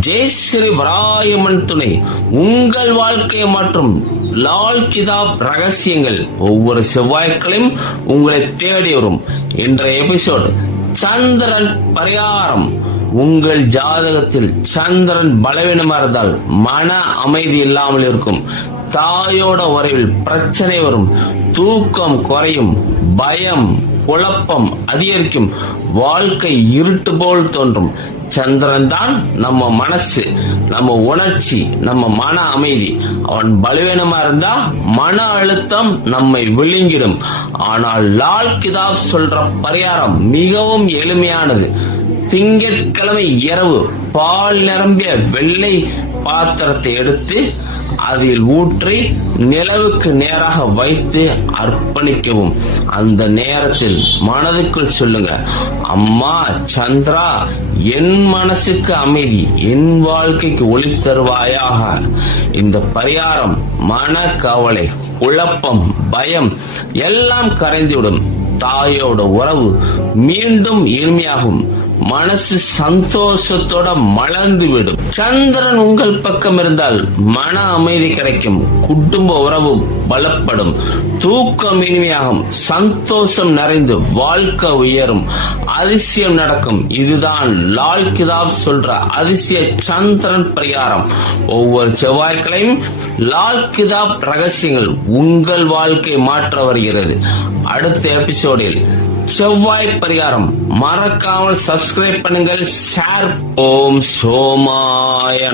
ஜெய் ஸ்ரீ வராயமன் துணை. உங்கள் வாழ்க்கையை மற்றும் லால் கிதாப் ரகசியங்கள். ஒவ்வொரு செவ்வாய்க்களையும் உங்களை தேடி வரும். இன்றைய எபிசோடு சந்திரன் பரிகாரம். உங்கள் ஜாதகத்தில் சந்திரன் பலவீனமா இருந்தால் மன அமைதி இல்லாமல் இருக்கும். தாயோட உறவில் பிரச்சனை வரும். தூக்கம் குறையும். பயம் குழப்பம் அதிகரிக்கும். வாழ்க்கை இருட்டு போல் தோன்றும். சந்திரன் தான் நம்ம மனசு நம்ம உணர்ச்சி நம்ம மன அமைதி. அவன் பலவீனமா இருந்தா மன அழுத்தம் நம்மை விழுங்கிடும். ஆனால் லால் கிதாப் சொல்ற பரிகாரம் மிகவும் எளிமையானது. திங்கட்கிழமை இரவு பால் நிரம்பிய வெள்ளை பாத்திரத்தை எடுத்து அதில் ஊற்றி நிலவுக்கு நேராக வைத்து அர்ப்பணிக்கவும். அந்த நேரத்தில் மனதுக்குள் சொல்லுங்க அம்மா சந்திரா என் மனசுக்கு அமைதி என் வாழ்க்கைக்கு ஒளி தருவாயாக. இந்த பரிகாரம் மன கவலை குழப்பம் பயம் எல்லாம் கரைந்துவிடும். தாயோட உறவு மீண்டும் இனிமையாகும் மனசு சந்தோஷத்தோட மலர்ந்து விடும். சந்திரன் உங்கள் பக்கம் இருந்தால் மன அமைதி கிடைக்கும் குடும்ப உறவு பலப்படும் தூக்கம் இனிமையாகும் சந்தோஷம் நிறைந்து வாழ்க்கை உயரும். அதிசயம் நடக்கும். இதுதான் லால் கிதாப் சொல்ற அதிசய சந்திரன் பரிகாரம். ஒவ்வொரு செவ்வாய்க்களையும் லால் கிதாப் ரகசியங்கள் உங்கள் வாழ்க்கை மாற்ற வருகிறது. அடுத்த எபிசோடில் செவ்வாய் பரிகாரம். மறக்காமல் சப்ஸ்கிரைப் பண்ணுங்கள். ஷேர். ஓம் சோமாய